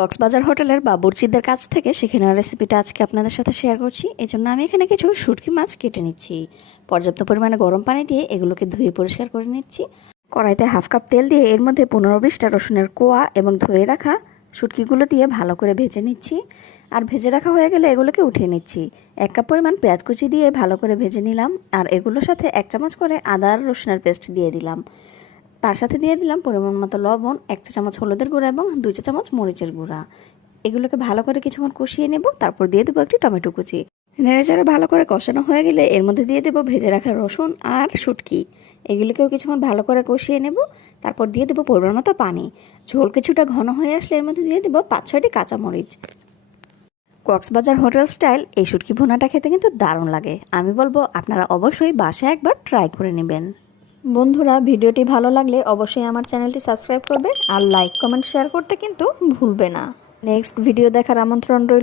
কক্সবাজার হোটেলের বাবুর্চিদের কাছ থেকে শিখে নেওয়া রেসিপিটা আজকে আপনাদের সাথে শেয়ার করছি। এই জন্য আমি এখানে কিছু শুটকি মাছ কেটে নিচ্ছি। পর্যাপ্ত পরিমাণে গরম পানি দিয়ে এগুলোকে ধুয়ে পরিষ্কার করে নিচ্ছি। কড়াইতে হাফ কাপ তেল দিয়ে এর মধ্যে 15-20টা রসুনের কোয়া এবং ধুয়ে রাখা শুটকিগুলো দিয়ে ভালো করে ভেজে নিচ্ছি। আর ভেজে রাখা হয়ে গেলে এগুলোকে উঠিয়ে নিচ্ছি। 1 কাপ পরিমাণ পেঁয়াজ কুচি দিয়ে ভালো করে ভেজে নিলাম। আর এগুলোর সাথে 1 চামচ করে আদা আর রসুনের পেস্ট দিয়ে দিলাম। তার সাথে দিয়ে দিলাম পরিমাণ মতো লবণ, 1 চা চামচ হলুদের গুঁড়া এবং 2 চা চামচ মরিচের গুঁড়া। এগুলোকে ভালো করে কিছুক্ষণ কষিয়ে নেব। তারপর দিয়ে দেবো একটি টমেটো কুচি। নেড়েচেড়ে ভালো করে কষানো হয়ে গেলে এর মধ্যে দিয়ে দেবো ভেজে রাখা রসুন আর শুটকি। এগুলোকেও কিছুক্ষণ ভালো করে কষিয়ে নেব। তারপর দিয়ে দেবো পরিমাণ মতো পানি। ঝোল কিছুটা ঘন হয়ে আসলে এর মধ্যে দিয়ে দেবো 5-6টি কাঁচামরিচ। কক্সবাজার হোটেল স্টাইল এই শুটকি ভুনাটা খেতে কিন্তু দারুণ লাগে। আমি বলবো আপনারা অবশ্যই বাসায় একবার ট্রাই করে নেবেন। বন্ধুরা, ভিডিওটি ভালো লাগলে অবশ্যই আমার চ্যানেলটি সাবস্ক্রাইব করবে আর লাইক কমেন্ট শেয়ার করতে কিন্তু ভুলবে না। নেক্সট ভিডিও দেখার আমন্ত্রণ রইল।